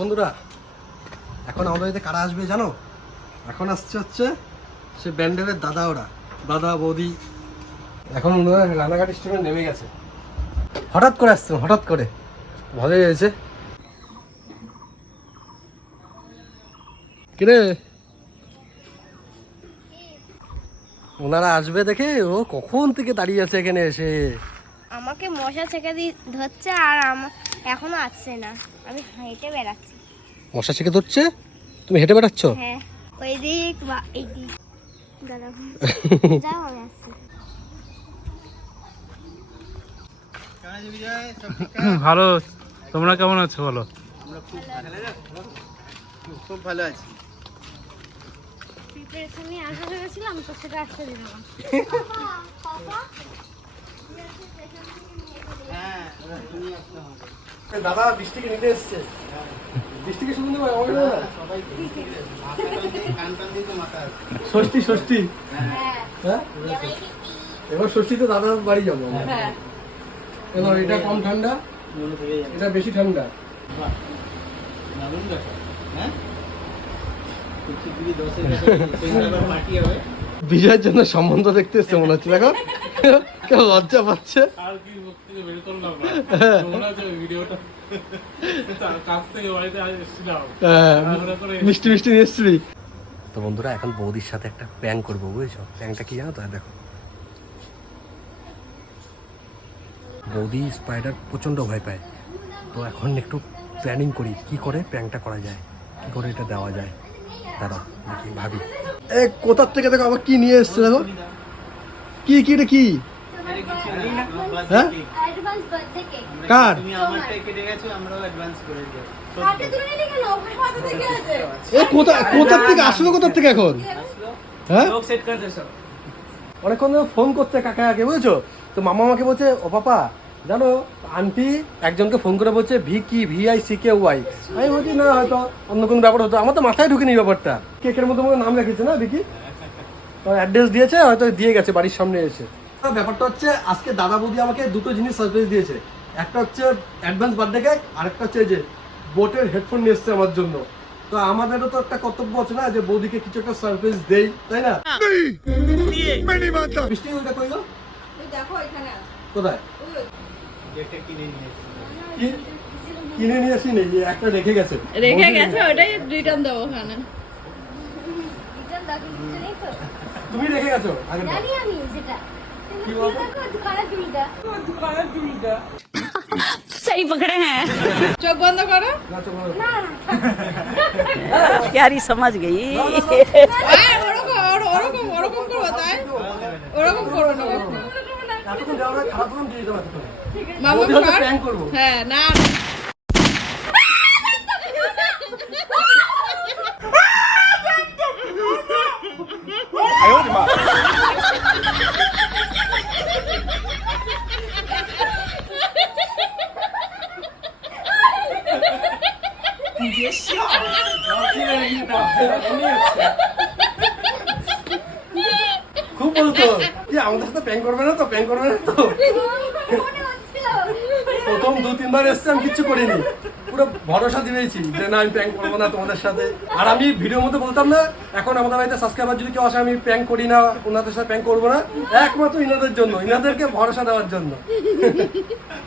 বন্ধুরা এখন আমাদের বাড়িতে কারা আসবে জানো? এখন আসছে হচ্ছে সে ব্যান্ডেলের দাদা, ওরা দাদা বৌদি। এখন ওনারা রানাঘাট স্টেশনে নেমে গেছে, হঠাৎ করে আসছে, হঠাৎ করে। ভালোই হয়েছে। কিরে ওনারা আসবে দেখে ও কখন থেকে দাঁড়িয়ে আছে এখানে এসে। আমাকে মশা ছেঁকে ধরছে আর এখনো আসছে না। আমি হেঁটে বেড়াচ্ছি। মশা ছেঁকে ধরছে, তুমি হেঁটে বেড়াচ্ছ? হ্যাঁ, ওই দিক বা এই দিক। দাঁড়াও, যাও আমি আসছি। ভালো, তোমরা কেমন আছো বলো? খুব ভালো আছি। প্রিপারেশন নিয়ে আসা হয়েছিলাম তো সেটা আসতে দিলাম না। দাদা বৃষ্টিকে নিতে এসছে। বৃষ্টিকে শুনে নেবো ষষ্ঠী ষষ্ঠী। হ্যাঁ এবার ষষ্ঠীতে দাদার বাড়ি যাবো। এবার এটা কম ঠান্ডা, এটা বেশি ঠান্ডা। বিজয়ের জন্য সম্বন্ধ দেখতে এসছে মনে হচ্ছে। দেখো কেউ লজ্জা পাচ্ছে। মিষ্টি মিষ্টি নিয়ে এসছিলি তো। বন্ধুরা এখন বৌদির সাথে একটা প্র্যাঙ্ক করবো, বুঝেছো? প্র্যাঙ্কটা কি জানো তো? দেখো, বৌদি স্পাইডার প্রচণ্ড ভয় পায়, তো এখন একটু প্ল্যানিং করি কি করে প্র্যাঙ্কটা করা যায়, কি করে এটা দেওয়া যায়। দাদা দেখি ভাবি। এ কোথার থেকে দেখো আবার কি নিয়ে এসছে, দেখো কি কি এটা কি? হ্যাঁ অ্যাডভান্স বার্থডে কেক। কার? তুমি আমারটা কেটে গেছো, আমরাও অ্যাডভান্স করে দিই। হাতে তুলে নিলে কেন? ওখানে হাতে থেকে আছে। এ কোথার থেকে আসবে, কোথার থেকে এখন? হ্যাঁ লোক সেট করতে সব। অনেকক্ষণ ধরে ফোন করছে কাকাকে, বুঝেছো? তো মামা আমাকে বলছে, ও পাপা জানো আন্টি একজনকে ফোন করে বলছে VICKY। আমি বলছি না, হয়তো অন্য কোনো ব্যাপার হতো, আমার তো মাথায় ঢুকেনি ব্যাপারটা। কেকের মধ্যে মধ্যে নাম রেখেছে না ভিকি, অ্যাড্রেস দিয়েছে, হয়তো দিয়ে গেছে বাড়ির সামনে এসে। ব্যাপারটা হচ্ছে আজকে দাদা বৌদি আমাকে দুটো জিনিস সারপ্রাইজ দিয়েছে। একটা হচ্ছে অ্যাডভান্স বার্থডে কেক, আর একটা হচ্ছে যে বোটের হেডফোন নিয়ে এসছে আমার জন্য। তো আমাদেরও তো একটা কর্তব্য আছে না, যে বৌদিকে কিছু একটা সারপ্রাইজ দেই, তাই না? বৃষ্টি ওইটা কই গো? দেখো এখানে আছে। কোথায়? যেটা কিনে নিয়ে এসেছি। কি কিনে নিয়ে আসি নেই, একটা রেখে গেছে। ওটাই রিটার্ন দেবো ওখানে। রিটার্ন দাও, কিছু নেই তো? তুমি রেখে গেছো আগে? জানি আমি সেটা। কি কি বলতো? দেখো দোকানের দুলটা। सही पकड़े हैं। चोख बंद करो। না চলো না না। यारी समझ गई। এতক্ষণ যাওয়া না, খারাপ প্রথম দিয়ে দেবো এতক্ষণ। বৌদি হয়তো প্র্যাঙ্ক করবো। হ্যাঁ না খুব বলতো যে আমাদের সাথে প্র্যাঙ্ক করবে না তো, প্র্যাঙ্ক করবে না তো। মনে হচ্ছিল। প্রথম 2-3 বার এসছে, আমি কিচ্ছু করিনি, পুরো ভরসা দিয়েছি যে না আমি প্র্যাঙ্ক করবো না তোমাদের সাথে। আর আমি ভিডিওর মধ্যে বলতাম না, এখন আমাদের বাড়িতে সাবস্ক্রাইবার যদি কেউ আসে আমি প্র্যাঙ্ক করি না, ওনাদের সাথে প্র্যাঙ্ক করবো না, একমাত্র ইনাদের জন্য, ইনাদেরকে ভরসা দেওয়ার জন্য।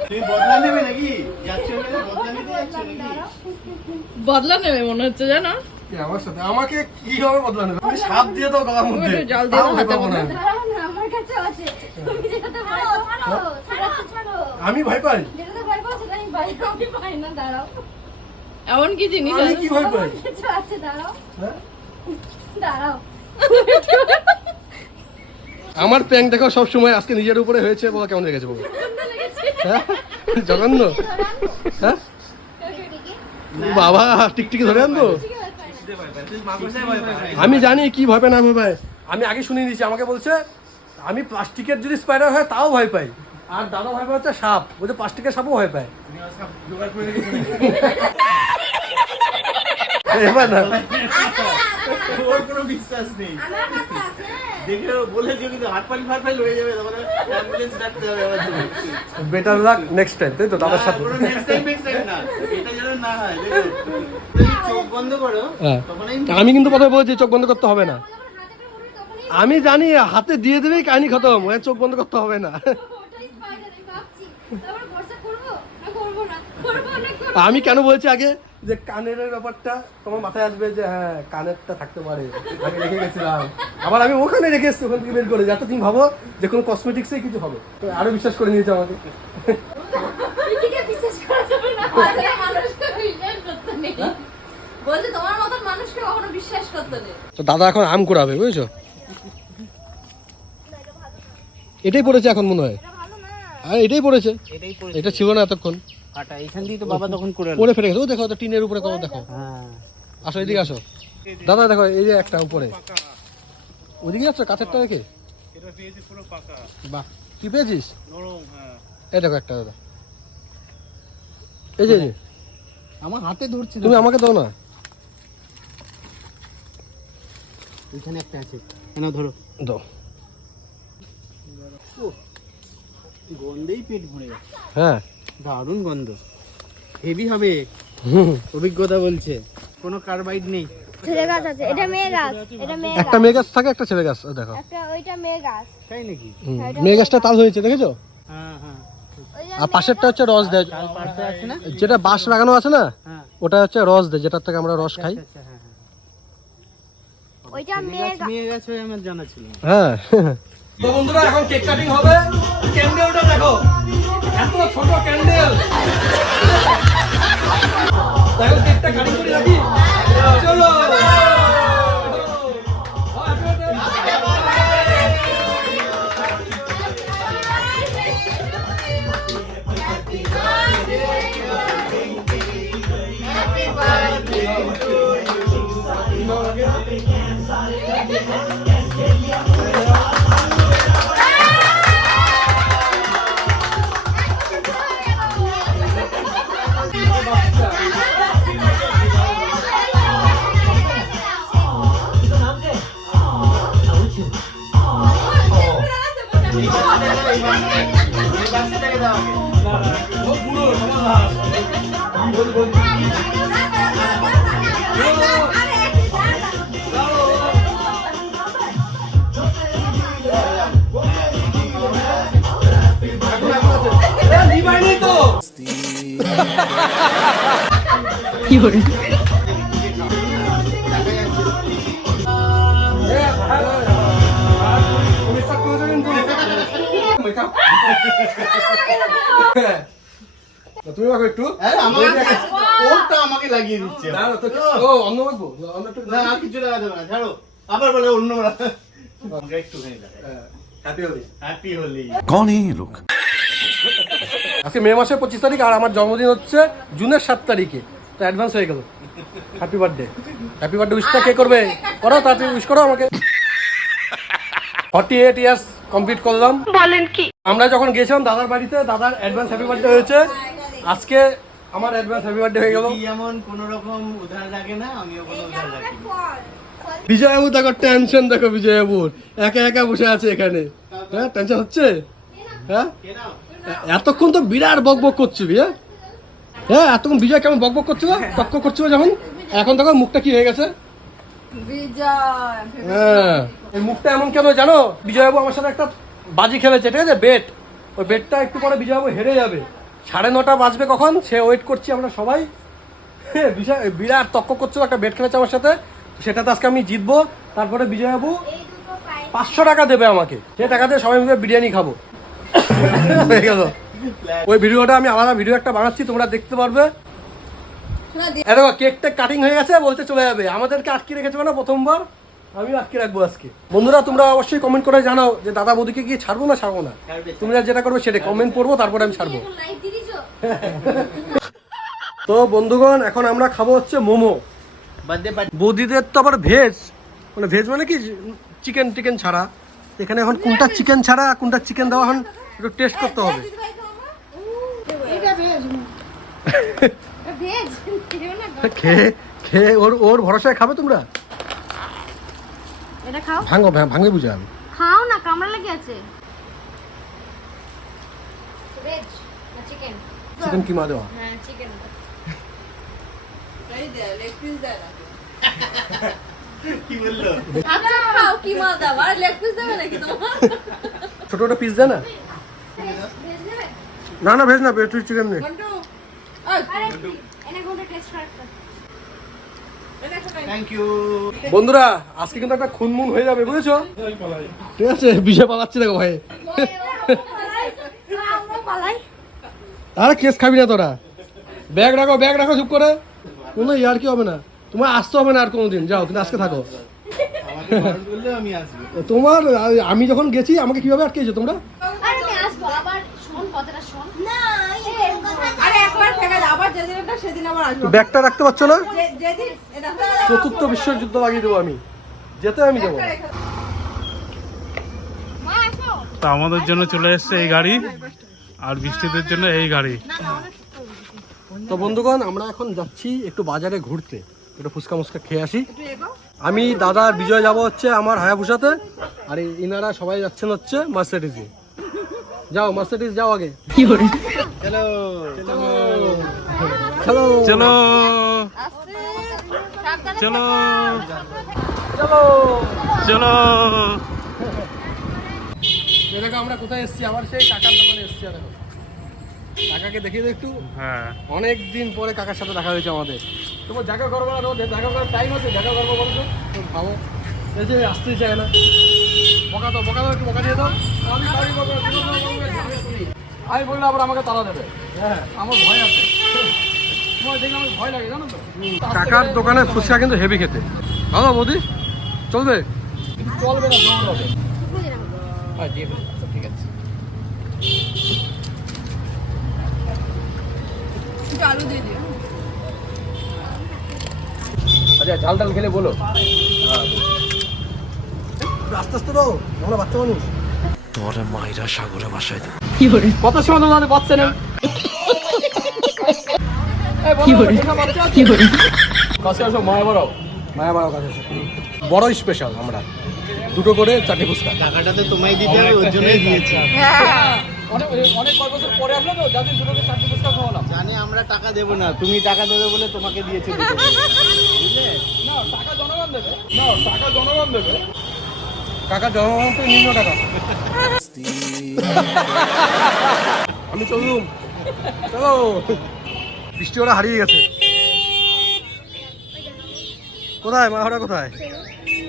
তুমি বদলা নেবে নাকি? যাচ্ছ বলে বদলা নিতে যাচ্ছ নাকি? বদলা নেবে মনে হচ্ছে জানো। কি আমার সাথে? আমাকে কিভাবে বদলা নেবে? তুমি সাপ দিয়ে দাও গলার মধ্যে, একটু জল দিয়ে দাও তাও হাতে পাবো না। দাঁড়াও না, আমার কাছে আছে। তুমি যেটাতে ভয় পাও, ছাড়ো। আমি ভয় পাই? যেটাতে ভয় পাও সেটা আমি পাই না, দাঁড়াও। এমন কি জিনিস আমি কি ভয় পাই? আমার কিছু আছে, দাঁড়াও। হ্যাঁ? দাঁড়াও। আমার প্র্যাঙ্ক দেখো সব সময় আজকে নিজের উপরে হয়েছে, বলো কেমন লেগেছে বলো? সুন্দর লেগেছে। হ্যাঁ জঘন্য। হ্যাঁ বাবা টিকটিকি ধরে আনবো? আমি জানি কি ভয় পায় না ভয় পায়, আমি আগে শুনে নিয়েছি। আমাকে বলছে আমি প্লাস্টিকের যদি স্পাইডার হয় তাও ভয় পাই, আর দাদা ভয় পায় হচ্ছে সাপ, বলছে প্লাস্টিকের সাপও ভয় পায়। এবার না ওর কোনো বিশ্বাস নেই। আমার কাছে আছে। দেখে বলেছে কিন্তু হাত পানি ফাট হয়ে যাবে, তখন অ্যাম্বুলেন্স ডাকতে হবে আবার। বেটার লাক নেক্সট টাইম, তাই তো দাদার সাথে? নেক্সট টাইম না, এটা যেন না হয়। দেখো তুমি চোখ বন্ধ করো, হ্যাঁ। তখন আমি কিন্তু প্রথমে বলেছি চোখ বন্ধ করতে হবে না। আমি জানি হাতে দিয়ে দেবেই কাহিনী খতম, ওই চোখ বন্ধ করতে হবে না। আমি কেন বলছি আগে যে কানের ব্যাপারটা তোমার মাথায় আসবে যে হ্যাঁ কানেরটা থাকতে পারে, আমি রেখে গেছিলাম, আবার আমি ওখানে রেখে এসেছি, ওখান থেকে বের করে, যাতে তুমি ভাবো যে কোনো কসমেটিক্সে কিছু হবে। তো আরো বিশ্বাস করে নিয়েছে আমাকে। বলছে তোমার মতন মানুষকে কখনো বিশ্বাস করতে নেই। তো দাদা এখন আম কুড়াবে, বুঝেছো? এটাই পড়েছে এখন মনে হয়, আর এটাই পড়েছে, এটাই এটা ছিল না এতক্ষণ, ফাটা এইখান দিয়ে তো বাবা তখন করে পড়ে ফেলে গেছে। ও দেখো তো টিনের উপরে কত, দেখো। হ্যাঁ আসো এদিকে আসো দাদা, দেখো এই যে একটা উপরে, ওদিকে যাচ্ছ কাছেরটা রেখে। এটা পেয়েছি পুরো পাকা বাহ, কি পেয়েছিস? নরম। হ্যাঁ, এই দেখো একটা দাদা, এই যে আমার হাতে ধরছি, তুমি আমাকে দাও না। এখানে একটা আছে, না ধরো, দাও। গন্ধেই পেট ভরে যাচ্ছে, হ্যাঁ, দারুণ গন্ধ, হেভি হবে, অভিজ্ঞতা বলছে। কোনো কার্বাইড নেই। ছেলে গাছ আছে, এটা মেয়ে গাছ, এটা মেয়ে একটা গাছ, মেয়ে গাছ থাকে, একটা ছেলে গাছ, ও দেখো। একটা ওইটা মেয়ে গাছ, তাই নাকি? মেয়ে গাছটা তাল হয়েছে, দেখেছো? হ্যাঁ হ্যাঁ, ওই যে আর পাশেরটা হচ্ছে রস দেয়, তাল পাশে আছে না? যেটা বাঁশ লাগানো আছে না, হ্যাঁ ওটা হচ্ছে রস দেয়, যেটার থেকে আমরা রস খাই। আচ্ছা হ্যাঁ হ্যাঁ, ওইটা মেয়ে গাছ। মেয়ে গাছ হয়ে আমার জানা ছিল না। হ্যাঁ। তো বন্ধুরা এখন কেক কাটিং হবে। ক্যান্ডেলটা দেখো, এত ছোট ক্যান্ডেল। দেখো কেকটা কাটিং করে রাখি, চলো। তুমি মাখো একটু। আরে ওরটা আমাকে লাগিয়ে দিচ্ছে। না না, তো ও অন্য মাখবো, অন্য একটু। না আর কিছু লাগাতে হবে না, ছাড়ো। আবার বলে অন্য আমাকে একটুখানি লাগাই। হ্যাপি হোলি। হ্যাপি হোলি। कौन है ये लोग? আজকে মে মাসের 25 তারিখ, আর আমার জন্মদিন হচ্ছে জুনের 7 তারিখে, তো অ্যাডভান্স হয়ে গেল। Happy birthday, happy birthday. উইশটা কে করবে? করো তাড়াতাড়ি, উইশ করো আমাকে। 48 ইয়ার্স কমপ্লিট করলাম। বলেন কি? আমরা যখন গেছিলাম দাদার বাড়িতে, দাদার অ্যাডভান্স হ্যাপি বার্থডে হয়েছে, আজকে আমার অ্যাডভান্স হ্যাপি বার্থডে হয়ে গেল। কি এমন কোন রকম উধার লাগে না, আমিও কোনো উধার রাখি না। বিজয়বাবু দেখো টেনশন, দেখো বিজয়বাবুর একা একা বসে আছে এখানে। হ্যাঁ, টেনশন হচ্ছে? হ্যাঁ, কে নাও? এতক্ষণ তো বিরাট বক বক করছিবি। হ্যাঁ হ্যাঁ, এতক্ষণ বিজয় কেমন বক বক করছিল, টক্ক করছিল যখন, এখন দেখো মুখটা কি হয়ে গেছে। হ্যাঁ, এই মুখটা এমন কেন জানো? বিজয়বাবু আমার সাথে একটা বাজি খেলেছে, ঠিক আছে, বেট। ওই বেটটা একটু পরে বিজয়বাবু হেরে যাবে। 9:30 বাজবে কখন, সে ওয়েট করছি আমরা সবাই। হ্যাঁ, বিরাট তক্ক করছিল, একটা বেট খেলেছে আমার সাথে, সেটাতে আজকে আমি জিতবো। তারপরে বিজয়বাবু 500 টাকা দেবে আমাকে, সেই টাকা দিয়ে সবাই মিলে বিরিয়ানি খাবো। হয়ে গেল। ওই ভিডিওটা আমি আলাদা ভিডিও একটা বানাচ্ছি, তোমরা দেখতে পারবে। দেখো কেকটা কাটিং হয়ে গেছে, বলতে চলে যাবে। আমাদেরকে আটকে রেখেছে না প্রথমবার, আমি আটকে রাখবো আজকে। বন্ধুরা তোমরা অবশ্যই কমেন্ট করে জানাও যে দাদা বৌদিকে কি ছাড়বো না ছাড়বো না। তোমরা যেটা করবে সেটা কমেন্ট করবো, তারপরে আমি ছাড়বো। তো বন্ধুগণ এখন আমরা খাবো হচ্ছে মোমো। Birthday party. বৌদিদের তো আবার ভেজ, মানে ভেজ মানে কি চিকেন টিকেন ছাড়া। এখানে এখন কোনটা চিকেন ছাড়া কোনটা চিকেন দেওয়া, এখন একটু টেস্ট করতে হবে। খেয়ে খেয়ে ওর ভরসায় খাবে তোমরা। এটা খাও। ভাঙবে বুঝে আমি খাও না, কামড়া লেগে আছে। ভেজ না চিকেন? চিকেন কিমা দেওয়া। হ্যাঁ চিকেন। কি বললো? আচ্ছা খাও কি মা দাও আর লেগ পিস দেবে নাকি তোমার? ছোট ছোট পিস দেয় না? ভেজ নেবে? না ভেজ না, তুই চিকেন নে। আরে এনে কোনটা টেস্ট করতে? Thank you. বন্ধুরা আজকে কিন্তু একটা খুনমুন হয়ে যাবে, বুঝেছো? ঠিক আছে, বিষয় পালাচ্ছি দেখো ভাই। আমরা পালাই। আরে কেস খাবি না তোরা, ব্যাগ রাখো চুপ করে। কোনো ইয়ার কি হবে না, তোমার আসতে হবে না আর কোনোদিন, যাও কিন্তু আজকে থাকো। আমাকে খরচ করলে আমি আসবো। তোমার আমি যখন গেছি আমাকে কিভাবে আটকেছো তোমরা? আরে আমি আসবো আবার, শোন কথাটা শোন না। আরে একবার থেকে আবার যেদিন এটা সেদিন আবার আসবো। ব্যাগটা রাখতে পারছো না? যেদিন এটা চতুর্থ বিশ্বযুদ্ধ লাগিয়ে দেবো আমি, যেতে আমি যাবো। মা আসো। তো আমাদের জন্য চলে এসছে এই গাড়ি, আর বৃষ্টিদের জন্য এই গাড়ি। তো বন্ধুগণ আমরা এখন যাচ্ছি একটু বাজারে ঘুরতে, একটু ফুচকা মুচকা খেয়ে আসি। আমি দাদা আর বিজয় যাবো হচ্ছে আমার হায়াবুসাতে, আর ইনারা সবাই যাচ্ছেন হচ্ছে মার্সিডিজে। যাও মার্সিডিজ যাও আগে। চলো চলো চলো সাবধানে চলো চলো। চলো। দেখো আমরা কোথায় এসেছি, আবার সেই কাকার দোকানে এসেছি। আর দেখো কাকাকে দেখিয়ে দে একটু, হ্যাঁ অনেক দিন পরে কাকার সাথে দেখা হয়েছে আমাদের। তোমার দেখা করবো না, দেখা করার টাইম আছে, দেখা করবো বলছো তো ভাবো, এই যে আসতেই চায় না। বকা দাও একটু বকা দিয়ে দাও। আমি বাড়ি বলবো, আমি বললে আবার আমাকে তালা দেবে। হ্যাঁ আমার ভয় আছে, তোমার দেখলে আমার ভয় লাগে জানো তো। কাকার দোকানে ফুচকা কিন্তু হেভি খেতে, ভালো বৌদি চলবে? চলবে না, দৌড় হবে। হ্যাঁ দিয়ে ফেলে, আচ্ছা ঠিক আছে। একটু আলু দিয়ে দিও। আচ্ছা ঝাল টাল খেলে বলো। আস্তে আস্তে দাও, আমরা বাচ্চা মানুষ। তোমার মায়েরা সাগরে বাসায় কত সময় তোমাদের বাচ্চা নেই? কাছে আসো, মায়া বাড়াও কাছে আসো। বড় স্পেশাল আমরা দুটো করে 4টে ফুচকা। টাকাটা তো তোমায় দিতে হবে, ওর জন্যই দিয়েছি। অনেক কয় বছর পরে আসলো তো, যাদের দুটো করে 4টে ফুচকা খাওয়ালাম। জানি আমরা টাকা দেবো না, তুমি টাকা দেবে বলে তোমাকে দিয়েছি দুটো করে। বুঝলে? না টাকা জনগণ দেবে, কাকা জনগণ তো নিম্ন টাকা। আমি চলুম, চলো। বৃষ্টি ওরা হারিয়ে গেছে। কোথায় মা, ওরা কোথায়?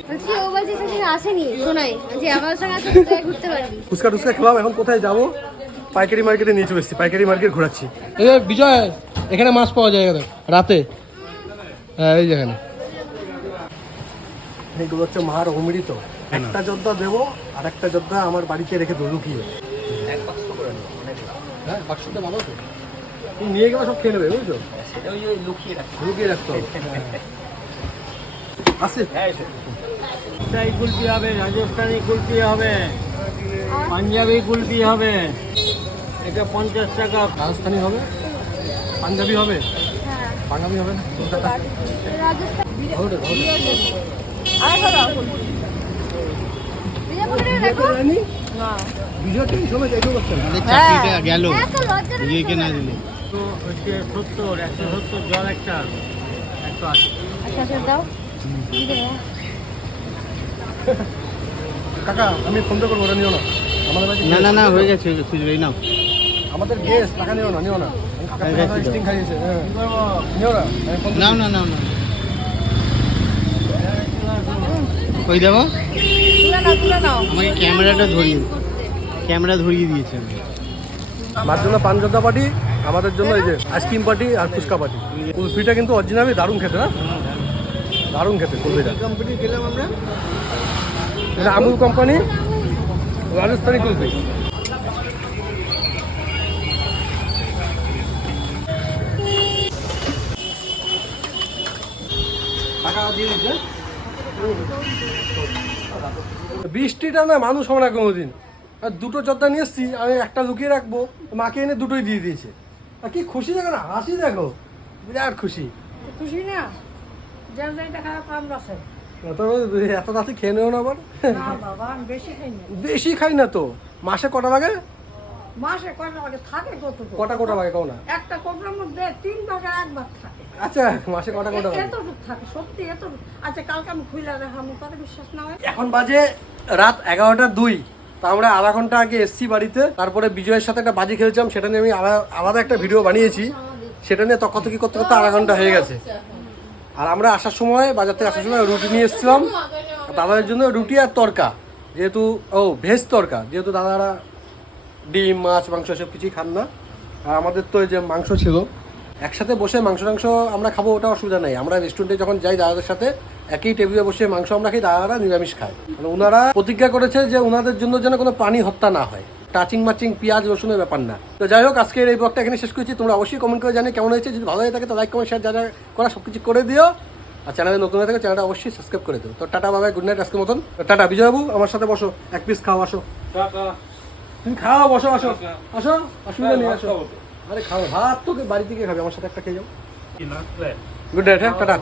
বলছি ও বলছে সেদিন আসেনি, শোনাই যে আমার সঙ্গে আসলে তুই ঘুরতে পারবি। ফুচকা টুচকা খেলাম, এখন কোথায় যাবো? পাইকারি মার্কেটে নিয়ে চলে এসেছি, পাইকারি মার্কেট ঘোরাচ্ছি। এই বিজয়, এখানে মাছ পাওয়া যায় রাতে। হ্যাঁ এই যেখানে, এইগুলো হচ্ছে মার অমৃত। একটা যোদ্ধা দেবো, আর একটা যোদ্ধা আমার বাড়িতে রেখে দেবো লুকিয়ে। হ্যাঁ বাক্সটা ভালো তো, তুমি নিয়ে গেলে সব খেয়ে নেবে, বুঝছো? লুকিয়ে রাখতে হবে। আসছে কুলফি হবে, রাজস্থানি কুলফি হবে, পাঞ্জাবি কুলফি হবে, এটা 50 টাকা। রাজস্থানি হবে, পাঞ্জাবি হবে, বাঙালি হবে না? হবে তো, বিজয় তুমি সময় যাইতে পারছো না। চাকরিটা গেল হ্যাঁ তো লজ্জা বিজয়কে না দিলে। তো হচ্ছে 70, 170 জল একটা 180। আচ্ছা দাও। কাকা আমি ফোন তো করবো, ওটা নিও না। আমাদের বাড়িতে না না না, হয়ে গেছে, সুযোগ এই নাও। আমাদের গেস্ট, টাকা নিও না, নিও না। কাকা তো মাথায় স্টিং খাইয়েছে, হ্যাঁ নিও না। আমি ফোন নাও না নাও না, ওই দেখো তুলে নাও। আমাকে ক্যামেরা ধরিয়ে দিয়েছে। আমি মার জন্য পাঞ্জাবদা পার্টি, আমাদের জন্য এই যে আইসক্রিম পার্টি আর ফুচকা পার্টি। কুলফিটা কিন্তু অরিজিনালি দারুণ খেতে, না দারুণ খেতে কুলফিটা। কোম্পানি খেলাম আমরা, এটা আমুল কোম্পানি রাজস্থানি কুলফি। বৃষ্টিটা না মানুষ হবে না কোনোদিন। আর দুটো যোদ্ধা নিয়ে এসছি, আমি একটা লুকিয়ে রাখবো, মাকে এনে দুটোই দিয়ে দিয়েছে। আর কি খুশি দেখো না, হাসি দেখো, বিরাট খুশি। খুশি না? জানলাই টাকা কম আছে। তবে এত রাতে খেয়ে নেও না আবার। না বাবা আমি বেশি খাই না। বেশি খাই না তো, মাসে কটা লাগে? মাসে কয়টা লাগে থাকে কত তো? কটা লাগে কও না? একটা কোপড়ার মধ্যে 3 ভাগের 1 ভাগ থাকে। আচ্ছা মাসে কটা লাগে? এতটুকু থাকে সত্যি এতটুকু। আচ্ছা কালকে আমি খুলে রাখা আমি কথা বিশ্বাস না হয়। এখন বাজে রাত 11:02। তা আমরা আধা ঘন্টা আগে এসছি বাড়িতে, তারপরে বিজয়ের সাথে একটা বাজি খেলছিলাম, সেটা নিয়ে আমি আলাদা একটা ভিডিও বানিয়েছি, সেটা নিয়ে তর্কাতর্কি করতে করতে আধা ঘন্টা হয়ে গেছে। আর আমরা আসার সময়, বাজার থেকে আসার সময় রুটি নিয়ে এসেছিলাম দাদাদের জন্য, রুটি আর তরকা, যেহেতু ভেজ তরকা, যেহেতু দাদারা ডিম মাছ মাংস সব কিছুই খান না। আর আমাদের তো এই যে মাংস ছিল, একসাথে বসে মাংস আমরা খাবো, ওটা অসুবিধা নেই। আমরা রেস্টুরেন্টে যখন যাই দাদাদের সাথে একই টেবিলে বসে মাংস আমরা খাই, দাদারা নিরামিষ খায়। মানে ওনারা প্রতিজ্ঞা করেছে যে ওনাদের জন্য যেন কোনো প্রাণী হত্যা না হয়, টাচিং মাচিং পেঁয়াজ রসুনের ব্যাপার না। তো যাই হোক, আজকের এই ব্লগটা এখানে শেষ করছি। তোমরা অবশ্যই কমেন্ট করে জানি কেমন হয়েছে। যদি ভালো হয়ে থাকে তো লাইক কমেন্ট শেয়ার যা যা করা সব কিছু করে দিও। আর চ্যানেলে নতুন হয়ে থাকে চ্যানেলটা অবশ্যই সাবস্ক্রাইব করে দিও। তো টাটা বাবাই, গুড নাইট আজকের মতন। টাটা। বিজয়বাবু আমার সাথে বসো, এক পিস খাও, আসো তুমি খাও, বসো আসো আসো, অসুবিধা নেই আসো। আরে খাও, ভাত তোকে বাড়ি থেকে খাবে, আমার সাথে একটা খেয়ে যাও। গুড নাইট, হ্যাঁ টাটা।